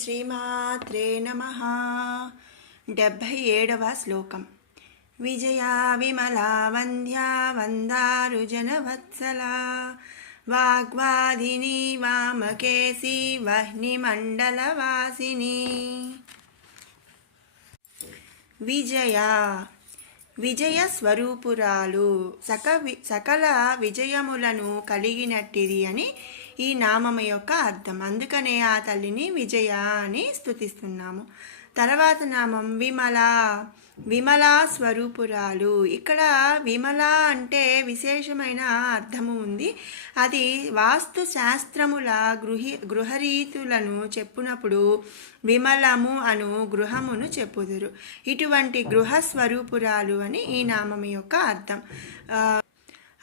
శ్రీమాత్రే నమః. 77వ శ్లోకం. విజయా విమలా వంద్యా వందారు జనవత్సలా వాగ్వాదిని వామకేసి వహ్నిమండలవాసిని. విజయ స్వరూపురాలు, సకల విజయములను కలిగినట్టిది అని ఈ నామము యొక్క అర్థం. అందుకనే ఆ తల్లిని విజయ అని స్తుతిస్తున్నాము. తర్వాత నామం విమలా స్వరూపురాలు. ఇక్కడ విమల అంటే విశేషమైన అర్థము ఉంది. అది వాస్తు శాస్త్రముల గృహరీతులను చెప్పునప్పుడు విమలము అను గృహమును చెప్పుదురు. ఇటువంటి గృహస్వరూపురాలు అని ఈ నామము యొక్క అర్థం.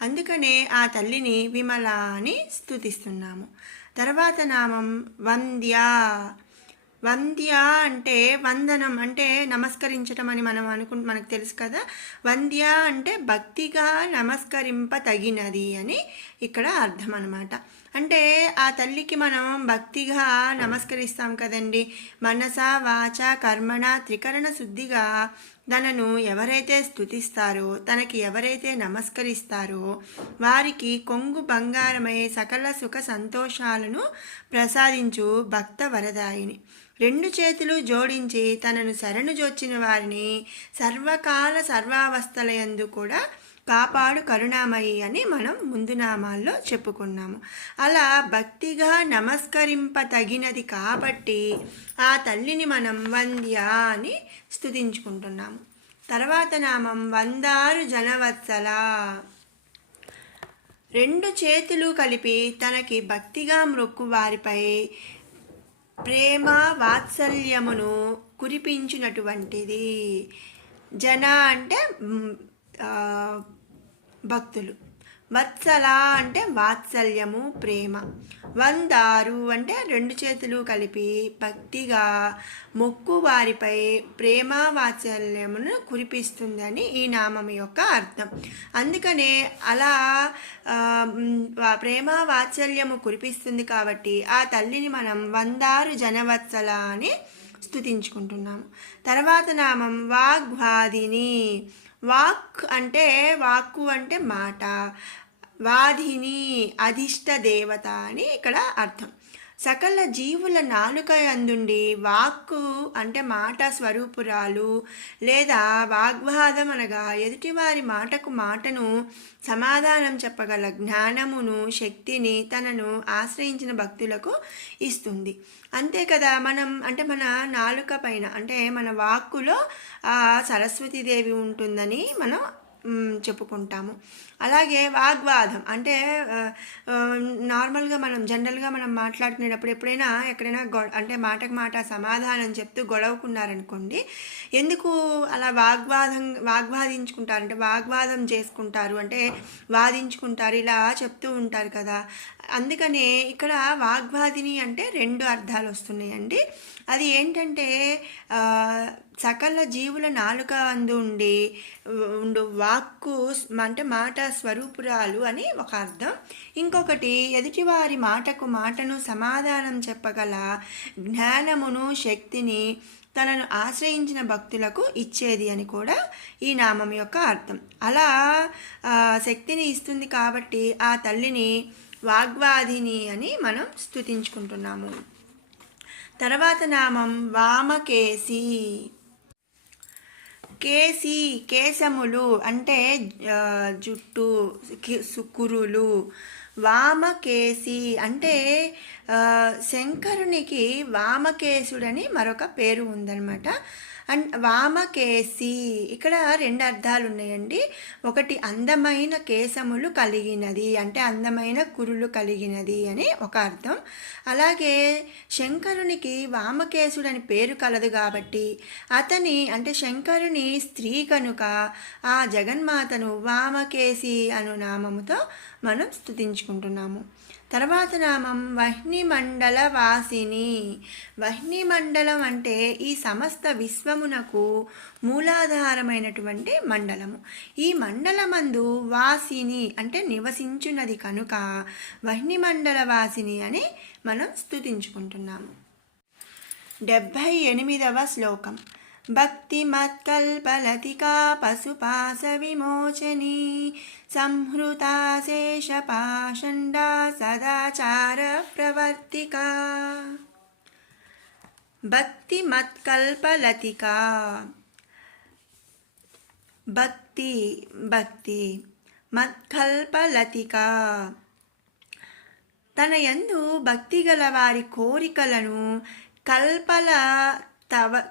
అందుకనే ఆ తల్లిని విమల అని స్తుతిస్తున్నాము. తర్వాత నామం వంద్య అంటే వందనం అంటే నమస్కరించటం అని మనకు తెలుసు కదా. వంద్య అంటే భక్తిగా నమస్కరింపతగినది అని ఇక్కడ అర్థం అన్నమాట. అంటే ఆ తల్లికి మనం భక్తిగా నమస్కరిస్తాం కదండి. మనస వాచ కర్మణ త్రికరణ శుద్ధిగా తనను ఎవరైతే స్తుతిస్తారో, తనకి ఎవరైతే నమస్కరిస్తారో వారికి కొంగు బంగారమై సకల సుఖ సంతోషాలను ప్రసాదించు భక్త వరదాయిని. 2 చేతులు జోడించి తనను శరణు జొచ్చిన వారిని సర్వకాల సర్వావస్థలయందు కూడా కాపాడు కరుణామయి అని మనం ముందు నామాల్లో చెప్పుకున్నాము. అలా భక్తిగా నమస్కరింపతగినది కాబట్టి ఆ తల్లిని మనం వంద్య అని స్తుతించుకుంటున్నాము. తర్వాత నామం వందారు జనవత్సల. 2 చేతులు కలిపి తనకి భక్తిగా మ్రొక్కు వారిపై ప్రేమ వాత్సల్యమును కురిపించినటువంటిది. జన అంటే భక్తులు, వత్సల అంటే వాత్సల్యము ప్రేమ, వందారు అంటే 2 చేతులు కలిపి భక్తిగా మొక్కు వారిపై ప్రేమ వాత్సల్యమును కురిపిస్తుందని ఈ నామం యొక్క అర్థం. అందుకనే అలా ప్రేమ వాత్సల్యము కురిపిస్తుంది కాబట్టి ఆ తల్లిని మనం వందారు జనవత్సల అని స్తుతించుకుంటున్నాము. తర్వాత నామం వాగ్వాదిని. వాక్కు అంటే మాట, వాధిని అధిష్ట దేవత అని ఇక్కడ అర్థం. సకల జీవుల నాలుక అందుండి వాక్కు అంటే మాట స్వరూపురాలు లేదా వాగ్వాదం అనగా ఎదుటివారి మాటను సమాధానం చెప్పగల జ్ఞానమును శక్తిని తనను ఆశ్రయించిన భక్తులకు ఇస్తుంది. అంతే కదా. మన నాలుక పైన అంటే మన వాక్కులో సరస్వతీదేవి ఉంటుందని మనం చెప్పుకుంటాము. అలాగే వాగ్వాదం అంటే నార్మల్గా జనరల్గా మనం మాట్లాడుకునేటప్పుడు ఎప్పుడైనా ఎక్కడైనా అంటే మాటకు మాట సమాధానం చెప్తూ గొడవకున్నారనుకోండి, ఎందుకు అలా వాగ్వాదించుకుంటారు అంటే వాగ్వాదం చేసుకుంటారు అంటే వాదించుకుంటారు, ఇలా చెప్తూ ఉంటారు కదా. అందుకనే ఇక్కడ వాగ్వాదిని అంటే 2 అర్థాలు వస్తున్నాయండి. అది ఏంటంటే సకల జీవుల నాలుక అందు ఉండు వాక్కు అంటే మాట స్వరూపురాలు అని ఒక అర్థం. ఇంకొకటి ఎదుటివారి మాటను సమాధానం చెప్పగల జ్ఞానమును శక్తిని తనను ఆశ్రయించిన భక్తులకు ఇచ్చేది అని కూడా ఈ నామం యొక్క అర్థం. అలా శక్తిని ఇస్తుంది కాబట్టి ఆ తల్లిని వాగ్వాదిని అని మనం స్తుతించుకుంటున్నాము. తర్వాత నామం వామకేసి. కేశములు అంటే జుట్టు, కురులు. వామకేసి అంటే శంకరునికి వామకేశుడని మరొక పేరు ఉందన్నమాట. అండ్ వామకేసి ఇక్కడ 2 అర్థాలు ఉన్నాయండి. ఒకటి అందమైన కేశములు కలిగినది అంటే అందమైన కురులు కలిగినది అని ఒక అర్థం. అలాగే శంకరునికి వామకేశుడని పేరు కలదు కాబట్టి అతని అంటే శంకరుని స్త్రీ కనుక ఆ జగన్మాతను వామకేసి అను నామముతో మనం స్తుతించుకుంటున్నాము. తర్వాత నామం వహ్నిమండల వాసిని. వహ్నిమండలం అంటే ఈ సమస్త విశ్వమునకు మూలాధారమైనటువంటి మండలము. ఈ మండలమందు వాసిని అంటే నివసించున్నది కనుక వహ్నిమండల వాసిని అని మనం స్తుతించుకుంటున్నాము. 78వ శ్లోకం. భక్తిమత్కల్పలతికా పశుపాశ విమోచనీ సంహృతా శేషపాషండా సదాచార ప్రవర్తికా. భక్తిమత్కల్పలతికా. భక్తి భక్తి మత్కల్పలతికా. తన యందు భక్తి గల వారి కోరికలను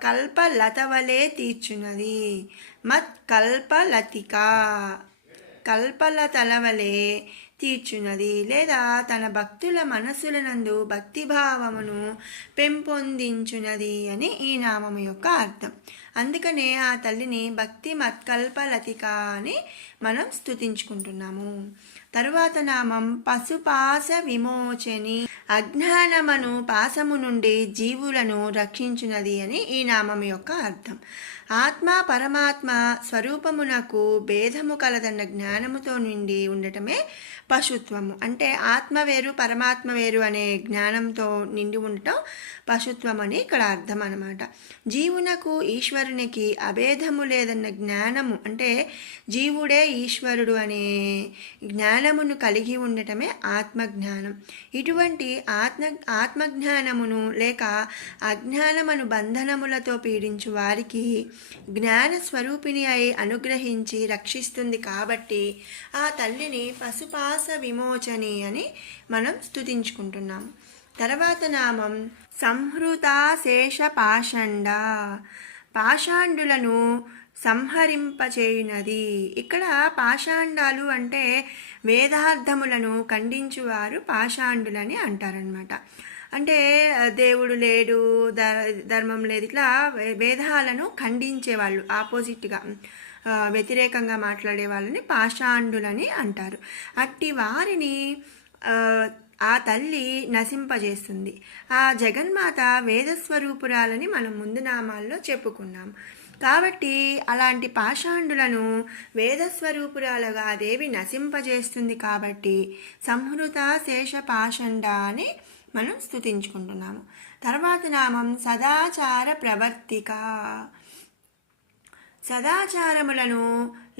కల్పలతవలే తీర్చున్నది. మత్కల్పలతిక కల్పలతలవలే తీర్చున్నది, లేదా తన భక్తుల మనసులనందు భక్తిభావమును పెంపొందించున్నది అని ఈ నామము యొక్క అర్థం. అందుకనే ఆ తల్లిని భక్తి మత్కల్పలతిక అని మనం స్తుతించుకుంటున్నాము. తరువాత నామం పశుపాశ విమోచని. అజ్ఞానమను పాశము నుండి జీవులను రక్షించున్నది అని ఈ నామం యొక్క అర్థం. ఆత్మ పరమాత్మ స్వరూపమునకు భేదము కలదన్న జ్ఞానముతో నిండి ఉండటమే పశుత్వము. అంటే ఆత్మ వేరు పరమాత్మ వేరు అనే జ్ఞానంతో నిండి ఉండటం పశుత్వం అని ఇక్కడ అర్థం అన్నమాట. జీవునకు ఈశ్వరునికి అభేదము లేదన్న జ్ఞానము, అంటే జీవుడే ఈశ్వరుడు అనే జ్ఞానమును కలిగి ఉండటమే ఆత్మజ్ఞానం. ఇటువంటి ఆత్మజ్ఞానమును లేక అజ్ఞానమును బంధనములతో పీడించు వారికి జ్ఞాన స్వరూపిణి అయి అనుగ్రహించి రక్షిస్తుంది. కాబట్టి ఆ తల్లిని పశుపాశ విమోచని అని మనం స్తుతించుకుంటున్నాం. తర్వాత నామం సంహృతా శేష పాషండ. పాషాండులను సంహరింపచేయునది. ఇక్కడ పాషాండాలు అంటే వేదార్థములను ఖండించువారు పాషాండులని అంటారనమాట. అంటే దేవుడు లేడు, ధర్మం లేదు, ఇట్లా వేదాలను ఖండించేవాళ్ళు, ఆపోజిట్గా వ్యతిరేకంగా మాట్లాడే వాళ్ళని పాషాండులని అంటారు. అట్టి వారిని ఆ తల్లి నశింపజేస్తుంది. ఆ జగన్మాత వేదస్వరూపురాలని మనం ముందు నామాల్లో చెప్పుకున్నాం. కాబట్టి అలాంటి పాషాండులను వేదస్వరూపురాలుగా దేవి నశింపజేస్తుంది. కాబట్టి సంహృత శేష పాషండ అని మనం స్తుతించుకుంటున్నాము. తర్వాత నామం సదాచార ప్రవర్తిక. సదాచారములను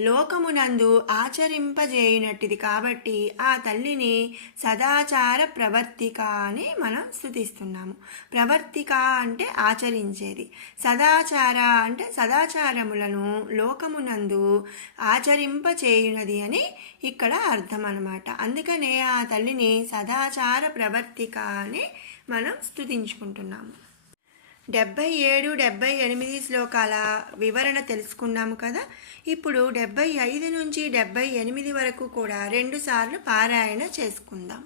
లోకమునందు ఆచరింపజేయునట్టిది కాబట్టి ఆ తల్లిని సదాచార ప్రవర్తిక అని మనం స్తుతిస్తున్నాము. ప్రవర్తిక అంటే ఆచరించేది, సదాచార అంటే సదాచారములను లోకమునందు ఆచరింపచేయునది అని ఇక్కడ అర్థం అన్నమాట. అందుకనే ఆ తల్లిని సదాచార ప్రవర్తిక అని మనం స్తుతించుకుంటున్నాము. 77, 78 శ్లోకాల వివరణ తెలుసుకున్నాము కదా. ఇప్పుడు 75 నుంచి 78 వరకు కూడా 2 సార్లు పారాయణ చేసుకుందాం.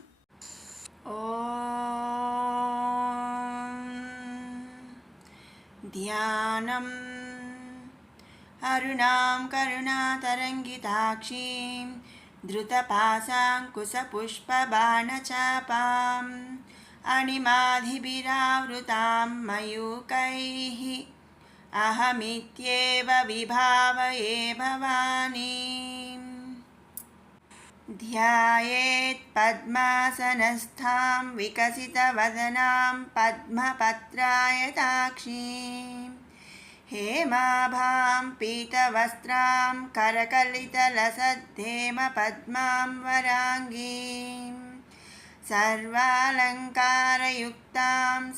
ఓం ధ్యానం అరుణాం కరుణాతరంగితాక్షీం ధృతపాశాంకుశపుష్పబాణచాపాం అణిమాధిభిరావృతాం మయూకైః అహమిత్యేవ విభావయే భవానీం. ధ్యాయేత్ పద్మాసనస్థాం వికసితవదనాం పద్మపత్రాయతాక్షీం హేమాభాం పీతవస్త్రాం కరకలితలసద్ధేమ పద్మాం వరాంగీం సర్వాలంకారయుక్తాం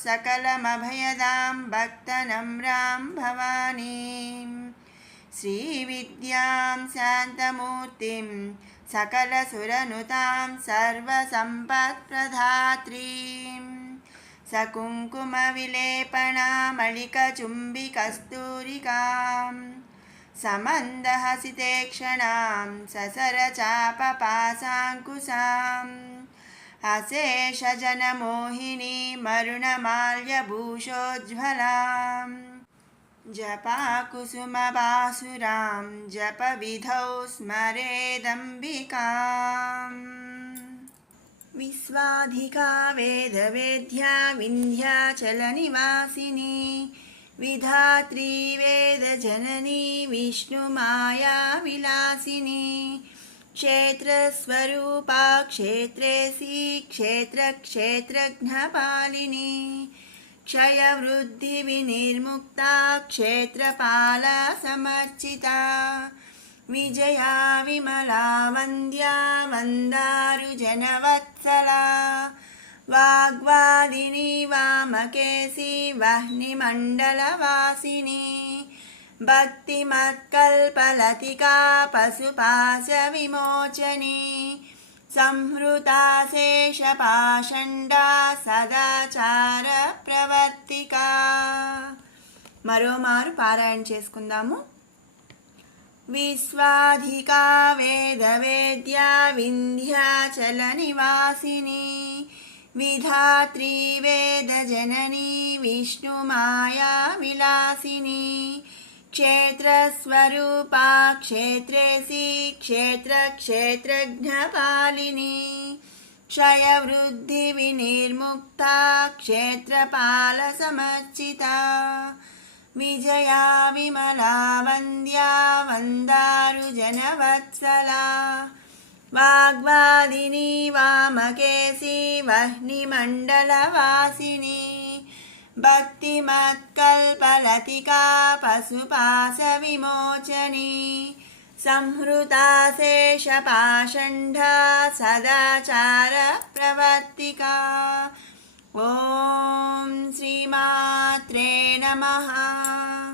సకలమభయదాం భక్తనమ్రాం భవానీం శ్రీవిద్యాం శాంతమూర్తిం సకలసురనుతాం సర్వసంపత్ప్రదాత్రీం సకుంకుమవిలేపనామళికచుంబికస్తూరికాం సమందహసితేక్షణాం ససరచాపపాశాంకుశాం అశేషజనమోహినీ మరుణమాల్యభూషోజ్వలాం జపాకుసుమబాసురాం జపవిధౌ స్మరేదంబికాం. విశ్వాధికా వేదవేద్యా వింధ్యాచలనివాసిని విధాత్రీ వేదజననీ విష్ణుమాయా విలాసిని క్షేత్రస్వరూపా క్షేత్రేసి క్షేత్రజ్ఞపాలిని क्षयवृद्धिविनिर्मुक्ता क्षेत्रपाला समर्चिता विजया विमला वन्द्या वन्दारुजनवत्सला वाग्वादिनी वामकेशी वह्निमण्डलवासिनी भक्तिमत्कल्पलतिका पशुपाशविमोचनी संहृता शेषपाषण्डा సదాచార ప్రవర్తిక. మరోమారు పారాయణ చేసుకుందాము. విశ్వాధికా వేదవేద్యా వింధ్యాచల నివాసిని విధాత్రీ వేదజననీ విష్ణుమాయా విలాసిని क्षेत्रस्वरूपा क्षेत्रेसी क्षेत्रक्षेत्रज्ञपालिनी क्षयवृद्धिविनिर्मुक्ता क्षेत्रपालसमर्चिता विजया विमला वन्द्या वन्दारुजनवत्सला वाग्वादिनी वामकेशी वह्निमण्डलवासिनी भक्तिमत्कल्पलतिका पशुपाशविमोचनी संहृता शेषपाषण्डा सदाचार प्रवर्तिका. ॐ श्रीमात्रे नमः.